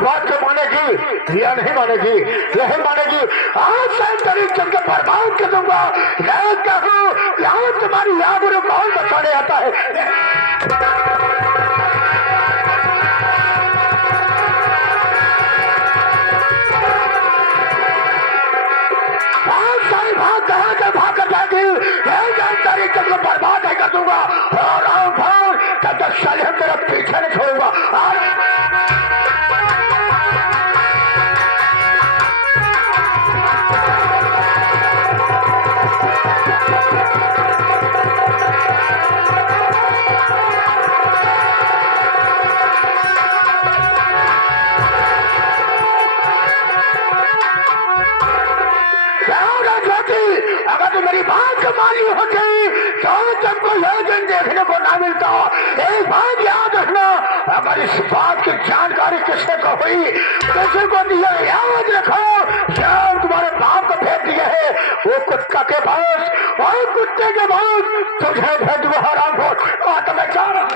बात को मानेगी या नहीं मानेगी? नहीं मानेगी। आज से तेरी जिंदगी बर्बाद कर दूंगा। मैं कहूँ यहाँ तुम्हारी आबरू कौन बचाने आता है? भाग कहाँ से भाग कर जाएगी? तेरी जिंदगी बर्बाद नहीं कर दूंगा। और आओ भाग तब तक साले तेरा पीछे नहीं छोड़ूंगा। अगर तो मेरी बात को मानी होती तो तुमको यह दिन देखने को ना मिलता। एक बात याद रखना, अगर इस बात की जानकारी किसी को हुई, किसी को दिया, याद रखो जब तुम्हारे बाप को भेज दिए है वो कुत्ता के पास और कुत्ते के पास तुझे भेज दूंगा। हराम खोर तो मैं जा रहा।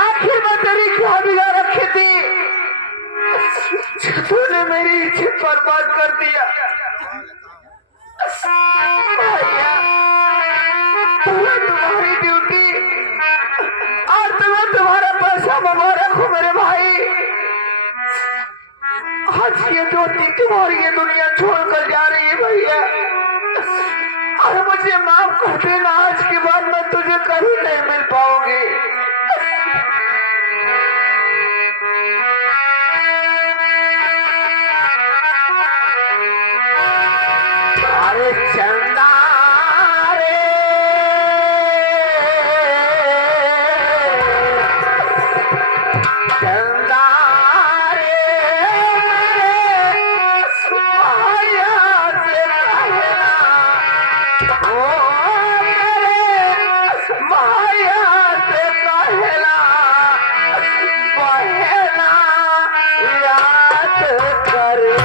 आखिर मैं तेरी क्या बिगाड़ रखी थी? तूने मेरी इज्जत बर्बाद कर दिया। भैया तुम्हें तुम्हारी ड्यूटी और तुम्हें तुम्हारा पैसा मुबारक हो मेरे भाई। आज ये ज्योति तुम्हारी ये दुनिया छोड़कर जा रही है भैया। और मुझे माफ कर देना, आज के बाद मैं तुझे कभी नहीं मिल पाऊंगी। अरे चंदा रे चंदा रे माया से कहना, ओ मेरे माया से कहना, बहना याद करे।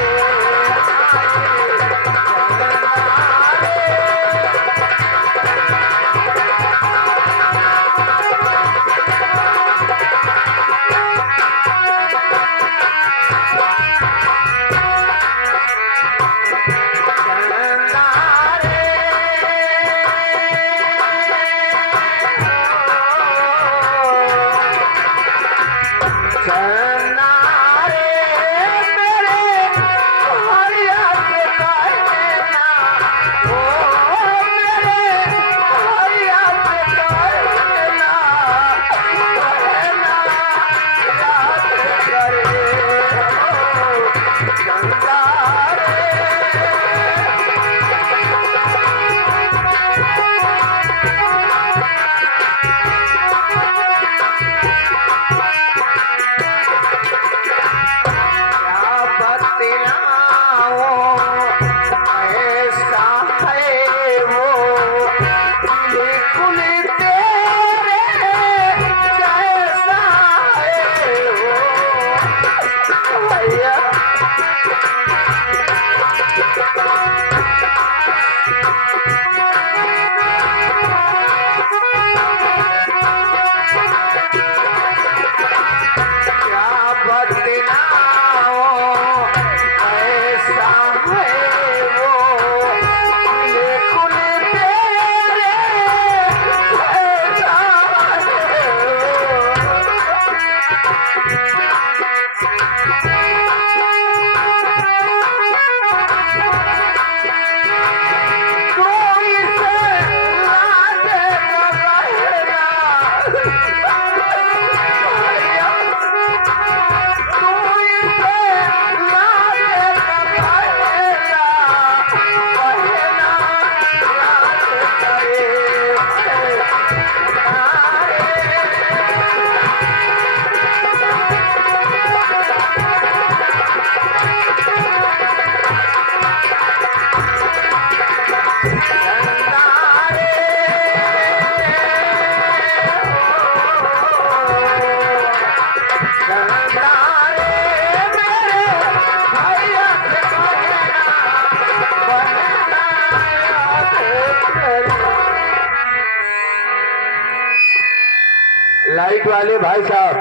वाले भाई साहब,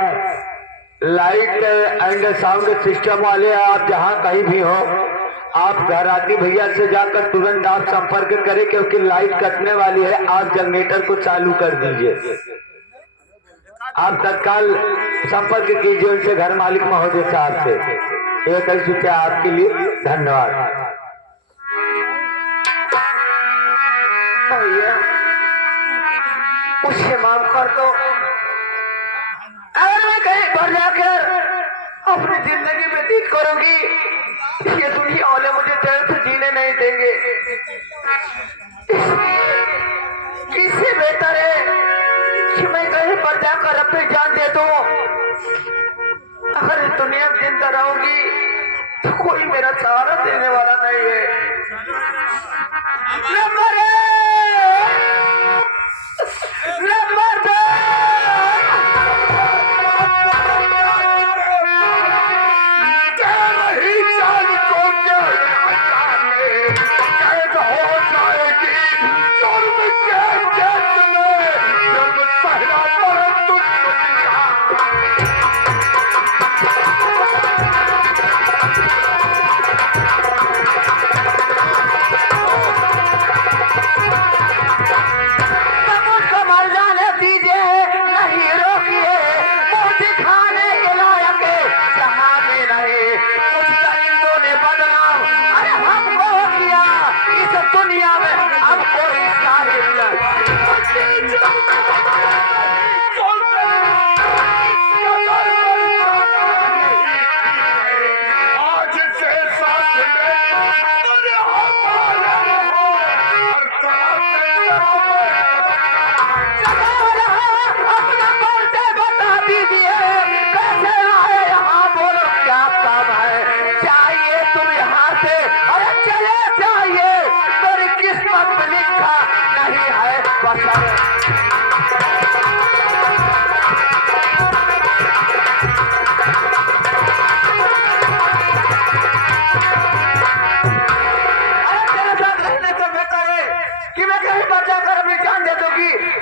लाइट एंड साउंड सिस्टम वाले, आप जहां कहीं भी हो, आप घराती भैया से जाकर तुरंत आप संपर्क करें, क्योंकि लाइट कटने वाली है। आप जनरेटर को चालू कर दीजिए। आप तत्काल संपर्क कीजिए उनसे, घर मालिक महोदय साहब से। एक रुपया आपके लिए, धन्यवाद। भैया मुझे माफ कर दो। अगर मैं कहीं पर जाकर अपनी जिंदगी व्यतीत करूंगी, ये दुनिया वाले मुझे चैन से जीने नहीं देंगे। इससे बेहतर है कि मैं कहीं पर जाकर अपनी जान दे दूं। अगर इस दुनिया में जिंदा रहूंगी तो कोई मेरा सहारा देने वाला नहीं है। नंबर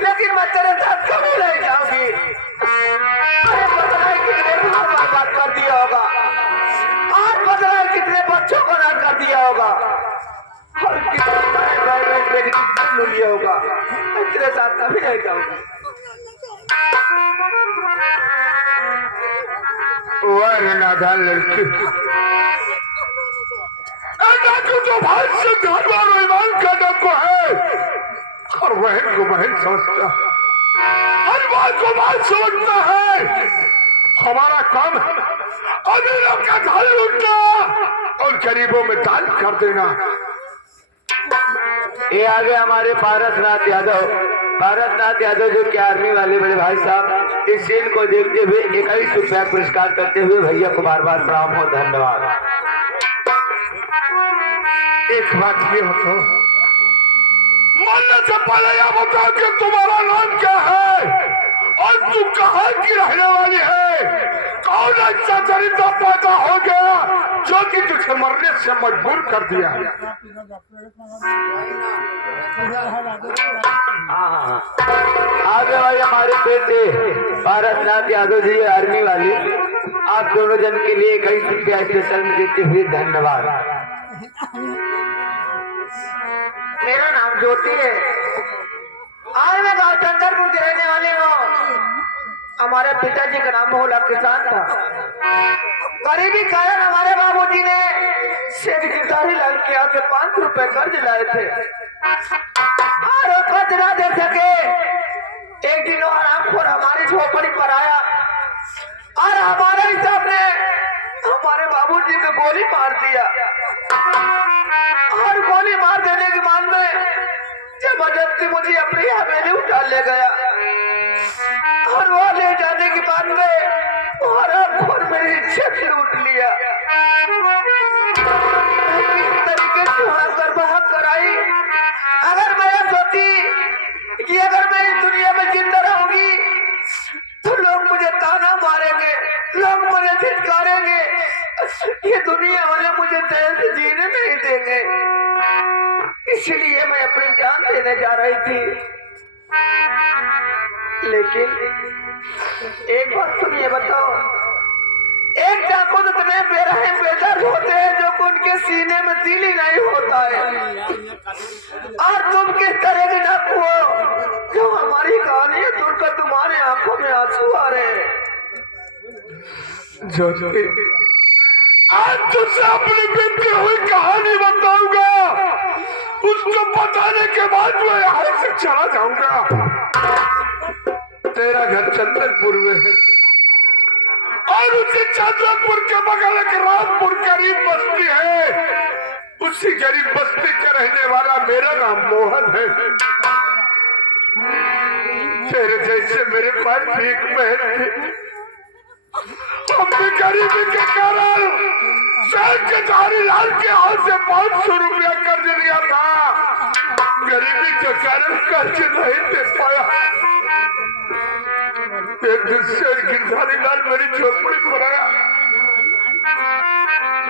लेकिन मैं तेरे साथ कभी नहीं जाऊंगी। अरे पता नहीं कितने घर बर्बाद कर दिया होगा, आज पता नहीं कितने बच्चों को नष्ट कर दिया होगा, और कितने लू लिया होगा। मैं तेरे साथ कभी नहीं जाऊंगी। लड़की जो भाई से ईमान करने को है, और बहन को बहन समझता, हर बात को बात समझता है। हमारा काम है अमीरों का घर लूटना और गरीबों में दान कर देना। ये आगे हमारे पारसनाथ यादव जो कि आर्मी वाले बड़े भाई साहब, इस सीन को देखते हुए 21 रुपया पुरस्कार करते हुए भैया को बार बार प्रणाम हो, धन्यवाद। एक बात ये हो तो मरने से पहले यह बताओ कि तुम्हारा नाम क्या है और तुम कहाँ की रहने वाली है? कौन ऐसा चरित्र पैदा हो गया जो कि तुझे मरने से मजबूर कर दिया? आगे भाई हमारे बेटे पारसनाथ यादव जी आर्मी वाले, आप दोनों जन के लिए 21 रुपया स्पेशल में देते हुए धन्यवाद। मेरा नाम ज्योति है। आज मैं गांव चंदरपुर के रहने वाले हूँ। हमारे पिताजी का नाम मोहला किसान था। गरीबी कारण हमारे बाबूजी ने शेख गिरधारी लाल के यहाँ से 5 रुपए कर्ज लाए थे, और वो कर्ज ना दे सके। एक दिन वो हरामखोर हमारी झोपड़ी पर आया और हमारे हिसाब ने हमारे बाबूजी को गोली मार दिया, और गोली मार देने के बाद में जबरदस्ती मुझे अपनी हवेली उठा ले गया, और वो ले जाने के बाद में और मेरी इज्जत लूट लिया। किस तरीके से भाग कराई। अगर मैं सोची कि अगर मैं इस दुनिया में जिंदा रहूंगी तो लोग मुझे ताना मारेंगे, लोग मुझे धिक्कारेंगे, ये दुनिया वाले मुझे चैन से जीने नहीं देंगे। इसलिए मैं अपनी जान देने जा रही थी, लेकिन एक बात तुम ये बताओ, एक डाकू तो इतने बेरहम बेदर्द होते हैं जो कि उनके सीने में दिल ही नहीं होता है, और तुम किस तरह के डाकू हो जो हमारी कहानी है सुनकर तुम्हारे आंखों में आंसू आ रहे हैं। ज्योति, आज तुझसे अपनी बीती हुई कहानी बताऊंगा, उसको बताने के बाद मैं यहाँ से चला जाऊंगा। तेरा घर चंद्रपुर में है और उसी चंद्रपुर के बगल एक रामपुर गरीब बस्ती है। उसी गरीब बस्ती का रहने वाला मेरा नाम मोहन है। तेरे जैसे मेरे पास भीख महल थी, हमने गरीबी के कारण शहर के धारी लाल के हाथ से 500 रुपया कर्ज लिया था। गरीबी के कारण कर्ज नहीं दे पाया। एक दिन शहर की धारी लाल मेरी झोपड़ी को आया।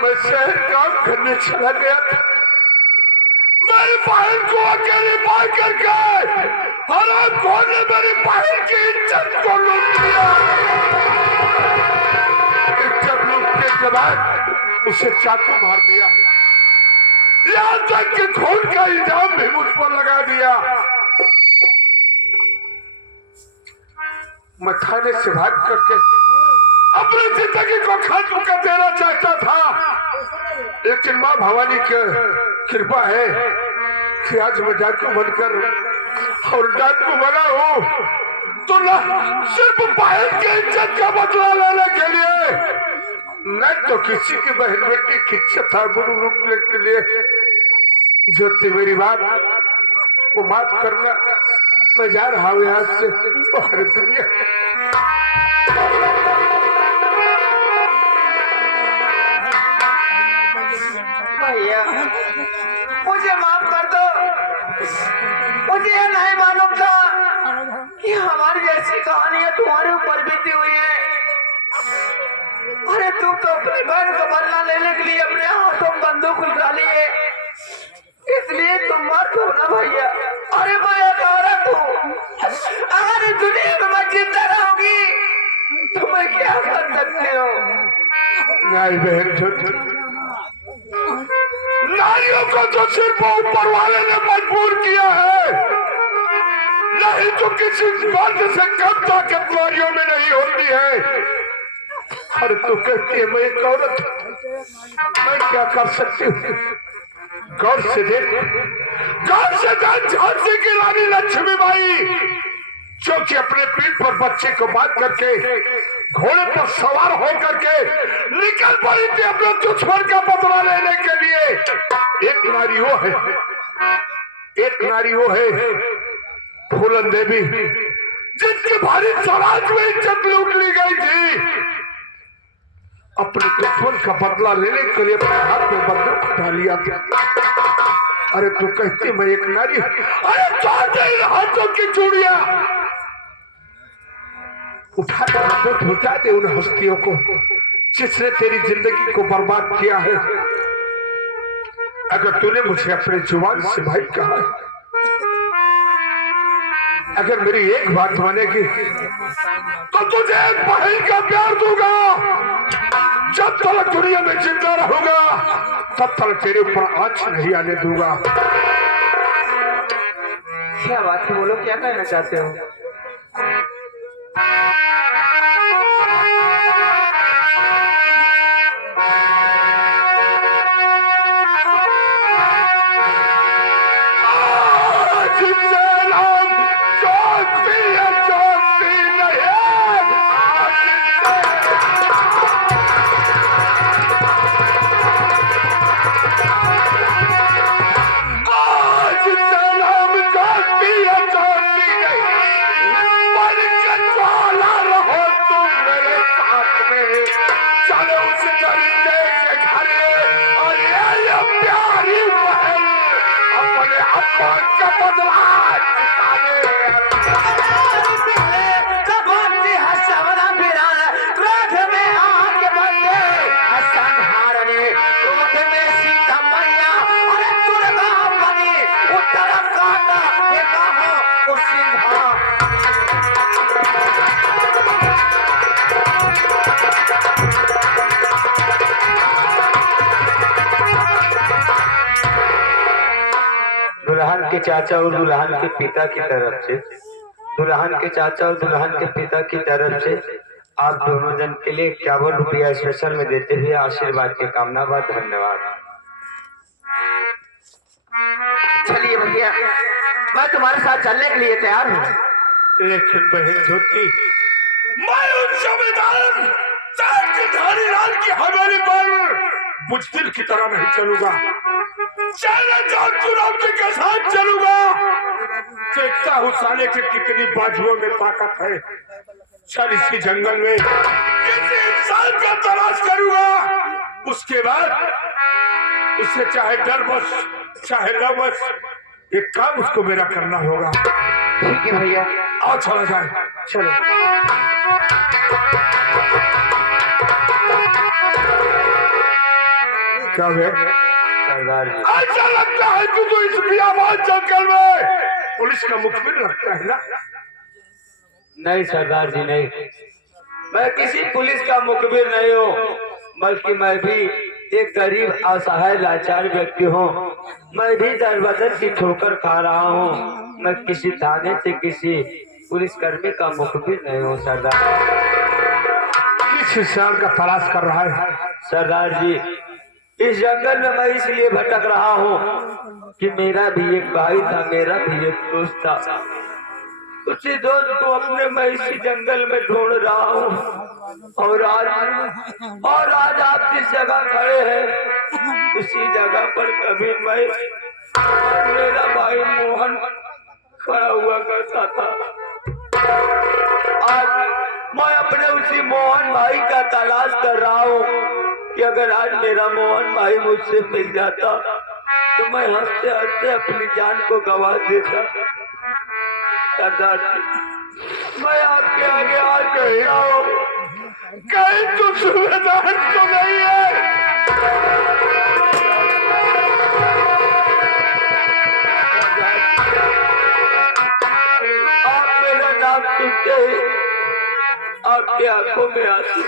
मैं शहर काम करने चला गया था। मेरी बहन को अकेले मार करके हराम खोर ने मेरी बहन की इज्जत को लूट लिया। के बाद उसे चाकू मार दिया, यहाँ तक कि खून का इल्जाम भी मुझ पर लगा दिया। मैं थाने से भाग करके अपनी जिंदगी को खात्मा कर देना चाहता था, लेकिन माँ भवानी की कृपा है कि आज मैं डाकू बनकर और डाकू बना हूँ तो न सिर्फ बहन की इज्जत का बदला लेने के लिए, न तो किसी की बहन बेटी की इच्छा रूपने के लिए। ज्योति, मेरी बात वो माफ करना, मैं जा रहा हूँ यहाँ से बाहर दुनिया। भैया मुझे माफ कर दो, मुझे यह नहीं मालूम था कि हमारी ऐसी कहानियां तुम्हारे ऊपर बीती हुई है। अरे तुम तो अपनी बहन को बदला लेने के लिए अपने हाथों में बंदूक उठा लिए, इसलिए तुम मत हो ना भैया। अरे मैं एक औरत हूँ, अगर इस दुनिया में मैं जिंदा रहूंगी तो मैं क्या कर सकती हूँ? नहीं बहन ज्योति, नारियों को तो सिर्फ ऊपर वाले ने मजबूर किया है, नहीं तो किसी मर्द से कम ताकत नारियों में नहीं होती है। अरे तू कहती है मैं एक औरत, मैं क्या कर सकती हूँ? गौर से देख, गौर से देख झांसी की रानी लक्ष्मीबाई, जो कि अपने पीठ पर बच्चे को बांध करके घोड़े पर सवार होकर के निकल पड़ी थी अपने दुश्मन का बदला लेने के लिए। एक नारी वो है, एक नारी वो है फूलन देवी, जिसकी भारी समाज में इज्जत लूट ली गई थी। अपने दुश्मन का बदला लेने के लिए अपने हाथ में बंदूक उठा लिया था। अरे तू कहती मैं एक नारी, अरे चाहते इन हाथों की चूड़ियां उठा दे, उठा दे उन हस्तियों को जिसने तेरी जिंदगी को बर्बाद किया है। अगर तूने मुझे अपने जुबान से भाई कहा, अगर मेरी एक बात मानेगी तो तुझे एक बहन का प्यार दूंगा। जब तक दुनिया में जिंदा रहूंगा तब तक तेरे ऊपर आंच नहीं आने दूंगा। क्या बात है, बोलो क्या कहना चाहते हो? के चाचा और दुल्हन के पिता की तरफ से, दुल्हन के चाचा और दुल्हन के पिता की तरफ से आप दोनों जन के लिए 51 रुपया स्पेशल में देते हुए आशीर्वाद की कामना बा। धन्यवाद। चलिए भैया, मैं तुम्हारे साथ चलने के लिए तैयार हूँ। लेकिन बहन ज्योति, मैं उन जमींदार धारी लाल की हवेली पर बुजदिल की तरह नहीं चलूंगा। चैन चुनाव के साथ चलूंगा। देखता हूँ साले की कितनी बाजुओं में ताकत है। चल इसी जंगल में किसी इंसान का तलाश करूंगा। उसके बाद उससे चाहे डर बस चाहे न बस, एक काम उसको मेरा करना होगा। ठीक है भैया, आओ चला जाए। चलो। क्या है सरदार जी, ऐसा लगता है कि तो इस बियाबान जंगल में पुलिस का मुखबिर लगता है ना? नहीं सरदार जी नहीं, मैं किसी पुलिस का मुखबिर नहीं हूँ, बल्कि मैं भी एक गरीब असहाय लाचार व्यक्ति हूँ। मैं भी दर बदर की ठोकर खा रहा हूँ। मैं किसी थाने से किसी पुलिसकर्मी का मुखबिर नहीं हूँ सरदार। किस इंसान का तलाश कर रहा है? सरदार जी, इस जंगल में मैं इसलिए भटक रहा हूँ कि मेरा भी एक भाई था, मेरा भी एक दोस्त था। उसी दोस्त को अपने मैं इसी जंगल में ढूंढ रहा हूँ। और आज आप जिस जगह खड़े हैं उसी जगह पर कभी मैं और मेरा भाई मोहन खड़ा हुआ करता था। आज मैं अपने उसी मोहन भाई का तलाश कर रहा हूँ कि अगर आज मेरा मोहन भाई मुझसे मिल जाता तो मैं हंसते हंसते अपनी जान को गंवा देता। सरदार जी, मैं आपके आगे आज कहता हूँ, कहीं तो सूबेदार तो नहीं है? आप मेरा नाम सुनते ही आपकी आंखों में आंसू।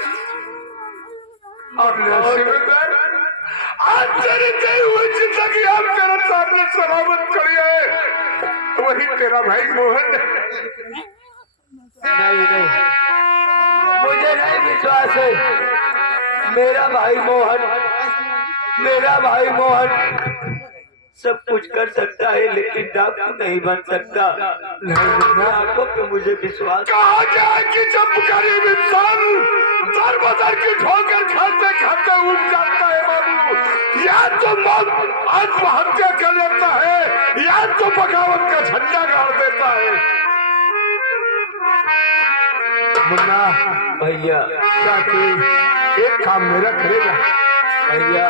सूबेदार, आज तेरी दी हुई जिंदगी आप तेरे सामने सलामत करी है। वही तेरा भाई मोहन। नहीं, मुझे नहीं विश्वास है। मेरा भाई मोहन सब कुछ कर सकता है, लेकिन डाकू नहीं बन सकता। आंखों पे मुझे विश्वास। कहा जाए कि जब गरीब इंसान दर बदर की ठोकर खाते खाते उठ जाता है बाबू, या तो मौत आत्महत्या कर लेता है या तो बगावत का झंडा गाड़ देता है। मुन्ना भैया, क्या कि एक काम मेरा करेगा? भैया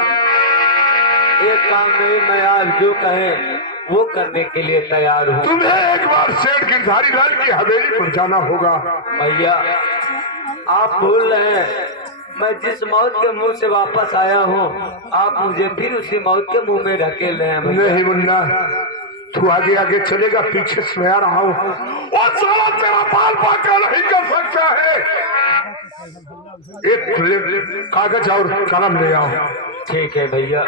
एक काम नहीं, मैं आप जो कहें वो करने के लिए तैयार हूँ। तुम्हें एक बार सेठ गिरधारी लाल की हवेली पर जाना होगा। भैया आप भूल रहे हैं, मैं जिस मौत के मुंह से वापस आया हूँ आप मुझे फिर उसी मौत के मुंह में ढकेल रहे हैं। नहीं मुन्ना, तू आगे आगे चलेगा, पीछे से मैं आ रहा हूँ। और साला तेरा बाल बाका नहीं कर सकता है। एक कागज और कलम ले आओ। ठीक है भैया।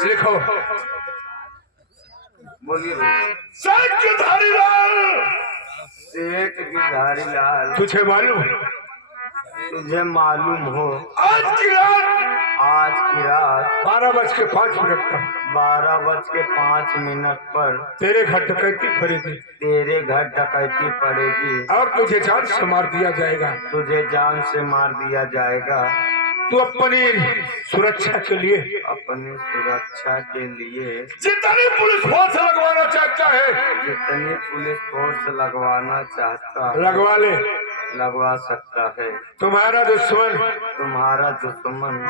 लिखो। बोलिए। सेठ गिरधारी लाल। सेठ गिरधारी लाल। तुझे मालूम? तुझे मालूम हो आज की रात 12:05 पर 12:05 पर तेरे घर डकैती पड़ेगी। तेरे घर डकैती पड़ेगी और तुझे जान से मार दिया जाएगा। तुझे जान से मार दिया जाएगा। तू अपनी सुरक्षा के लिए अपनी सुरक्षा के लिए जितनी पुलिस फोर्स लगवाना चाहता है जितनी पुलिस फोर्स लगवाना चाहता है लगवा ले। लगवा सकता है। तुम्हारा दुश्मन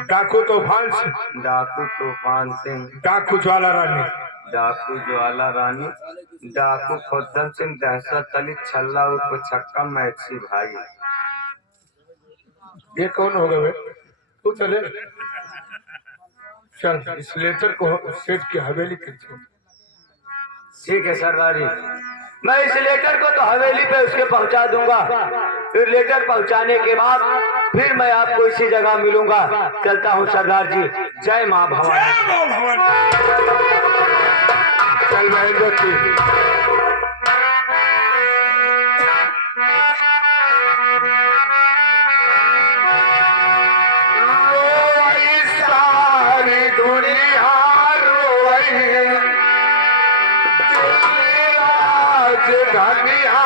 डाकू तूफान सिंह, डाकू ज्वाला रानी, डाकू खोदन सिंह, दहशत अली छल्ला उर्फ छक्का मैक्सी भाई। ये कौन होगा बे? तू चले। चल इस लेटर को सेठ की हवेली के छोड़। ठीक है सरदारी, मैं इस लेटर को तो हवेली पे उसके पहुंचा दूंगा। फिर लेटर पहुंचाने के बाद फिर मैं आपको इसी जगह मिलूंगा। चलता हूँ सरदार जी। जय माँ भवानी। चल महेंद्र जी। सारी दुनिया धनिया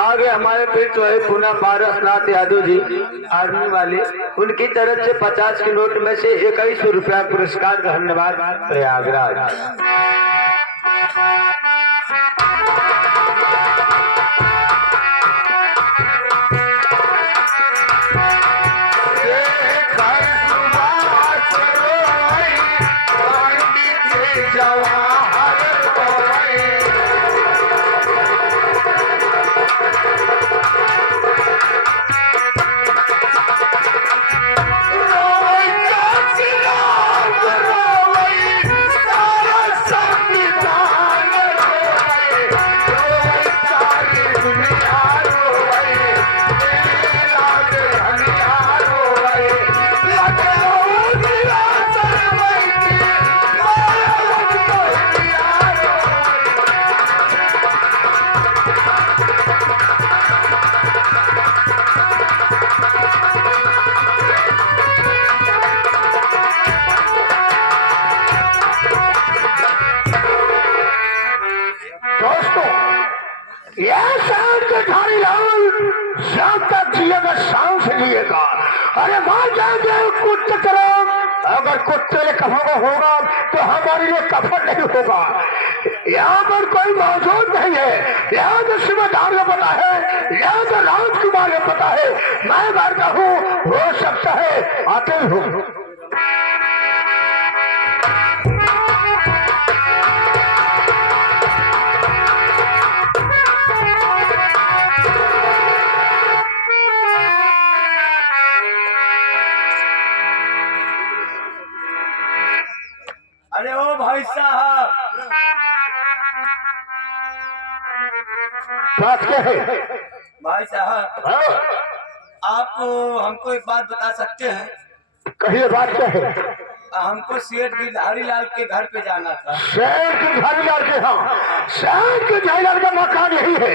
आगे हमारे फिर जो है पुनः पारसनाथ यादव जी आर्मी वाले, उनकी तरफ से 50 के नोट में से 21 रुपया पुरस्कार। धन्यवाद प्रयागराज। शाम तक जिएगा, सांस लिएगा। अरे वहां जाएंगे कुत्ते करो, अगर कुत्ते कफन होगा तो हमारे लिए कफन नहीं होगा। यहाँ पर कोई मौजूद नहीं है। यहाँ तो सूबेदार को पता है, यहाँ तो राजकुमार को पता है। मैं मरता हूँ, हो सकता है आते हूँ। अरे ओ भाई साहब, बात क्या है? भाई साहब हाँ? आप हमको एक बात बता सकते हैं? कहिए बात क्या है? हमको सेठ गिरधारी लाल के घर पे जाना था। सेठ गिरधारी लाल के? हाँ, सेठ गिरधारी लाल का मकान यही है।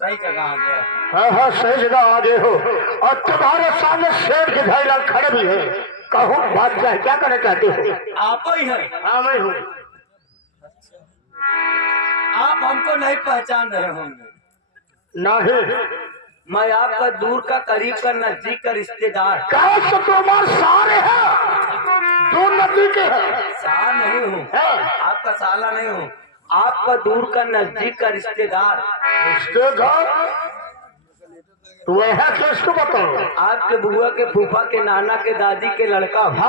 सही जगह आ गया। हाँ हाँ, सही जगह आ गए हो। और तुम्हारे सामने सेठ गिरधारी लाल खड़े भी है। कहो बात क्या है, क्या करना चाहते हो? आप ही है? हाँ मैं हूँ। आप हमको नहीं पहचान रहे होंगे। नहीं, मैं आपका दूर का करीब का नजदीक का रिश्तेदार। कैसे तुम्हारे सारे हैं, दो नजदीक के हैं। साला नहीं हूँ, आपका साला नहीं हूँ, आपका दूर का नजदीक का रिश्तेदार। रिश्तेदार? तो वह किसको बताओ? आपके बुआ के फूफा के नाना के दादी के लड़का।